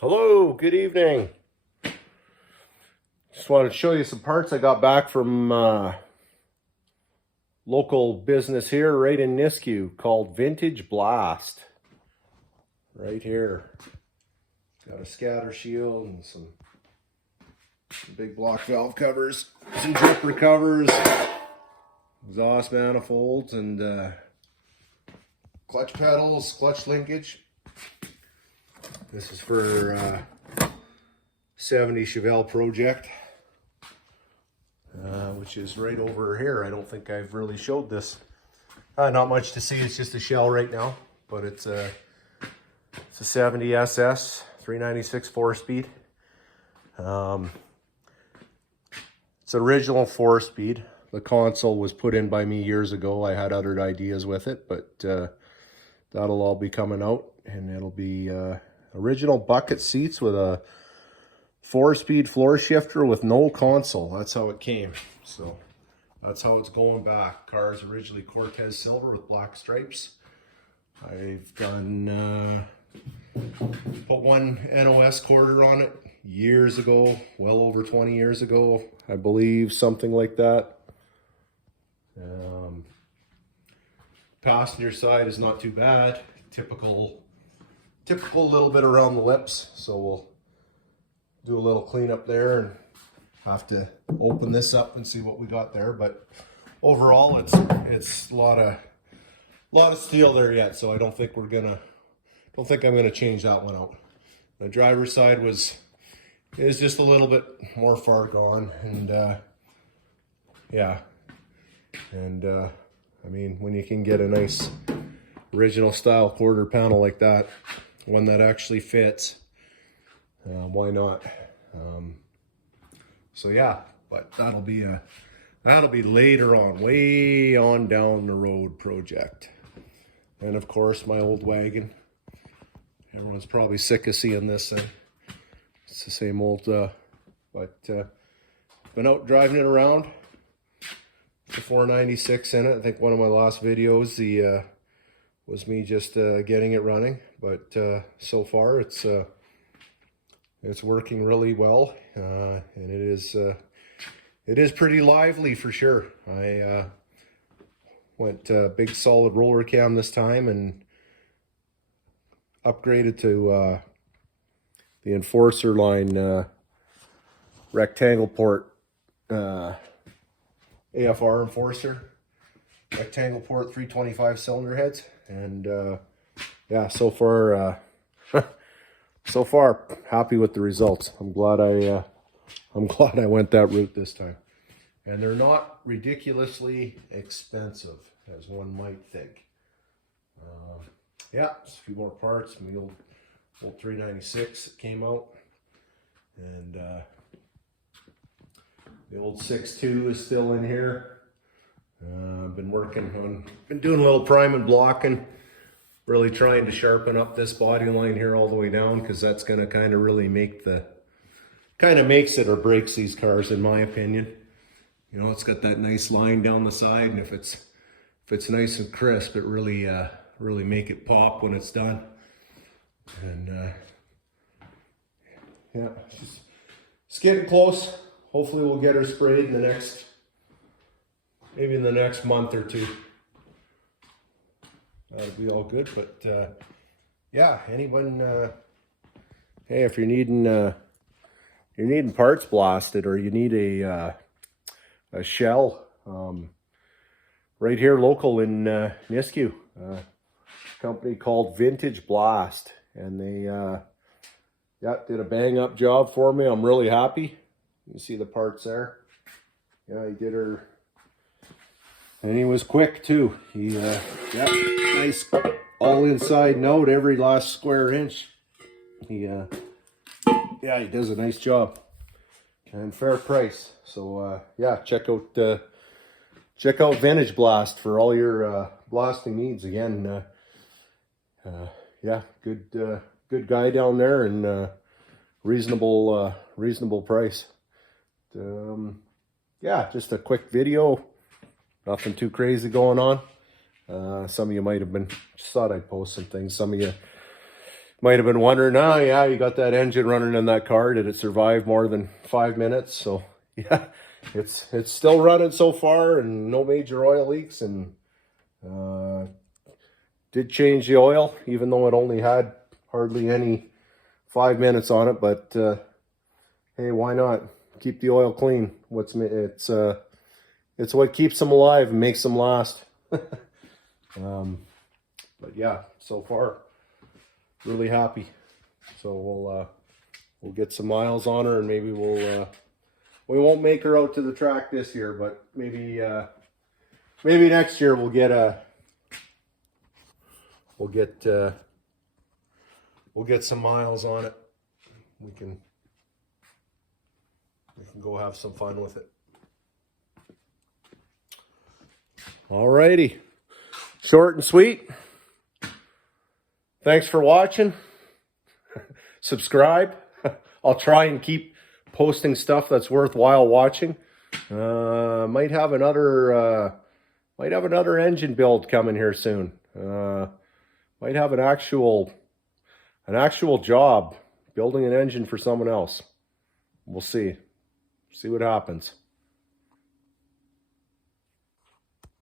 Hello, good evening. Just wanted to show you some parts I got back from local business here right in Nisku called Vintage Blast. Right here. Got a scatter shield and some big block valve covers, some dripper covers, exhaust manifolds, and clutch pedals, clutch linkage. This is for 70 Chevelle Project, which is right over here. I don't think I've really showed this. Not much to see, it's just a shell right now, but it's a 70 SS 396 4-speed. It's original 4-speed. The console was put in by me years ago. I had other ideas with it, but that'll all be coming out, and it'll be original bucket seats with a 4-speed floor shifter with no console. That's how it came. So that's how it's going back. Car's originally Cortez silver with black stripes. I've done put one NOS quarter on it years ago, well over 20 years ago, I believe, something like that. Passenger side is not too bad. Typical little bit around the lips, so we'll do a little cleanup there and have to open this up and see what we got there. But overall, it's a lot of steel there yet, so I don't think I'm gonna change that one out. The driver's side is just a little bit more far gone, and yeah, and I mean, when you can get a nice original style quarter panel like that, one that actually fits, why not? So yeah, but that'll be later on, way on down the road project. And of course, my old wagon. Everyone's probably sick of seeing this thing. It's the same old, but been out driving it around. It's a 496 in it. I think one of my last videos, was me just getting it running, but so far it's working really well, and it is pretty lively for sure. I went big solid roller cam this time and upgraded to the Enforcer line rectangle port AFR Enforcer rectangle port 325 cylinder heads, and yeah, so far happy with the results. I'm glad I went that route this time, and they're not ridiculously expensive as one might think. Yeah, just a few more parts from the old 396 that came out, and the old 6.2 is still in here. I've been doing a little prime and blocking, really trying to sharpen up this body line here all the way down, because that's going to kind of really makes it or breaks these cars, in my opinion. You know, it's got that nice line down the side, and if it's nice and crisp, it really make it pop when it's done. And yeah, it's getting close. Hopefully we'll get her sprayed in maybe in the next month or two. That'll be all good. But yeah, anyone, hey, if you're needing parts blasted, or you need a shell, right here local in Nisku, a company called Vintage Blast, and they did a bang up job for me. I'm really happy. You see the parts there. Yeah, he did her, and he was quick too. He nice all inside note, every last square inch. He does a nice job and fair price. So yeah, check out Vintage Blast for all your blasting needs. Again, yeah, good guy down there, and reasonable price. Yeah, just a quick video, nothing too crazy going on. Some of you might have just thought I'd post some things. Some of you might have been wondering, oh yeah, you got that engine running in that car. Did it survive more than 5 minutes? So yeah, it's still running so far, and no major oil leaks. And did change the oil, even though it only had hardly any 5 minutes on it. But hey, why not keep the oil clean? It's what keeps them alive and makes them last. But yeah, so far, really happy. So we'll get some miles on her, and maybe we won't make her out to the track this year, but maybe next year we'll get some miles on it. We can go have some fun with it. Alrighty, short and sweet. Thanks for watching. Subscribe. I'll try and keep posting stuff that's worthwhile watching. Might have another engine build coming here soon. Might have an actual job building an engine for someone else. We'll see what happens.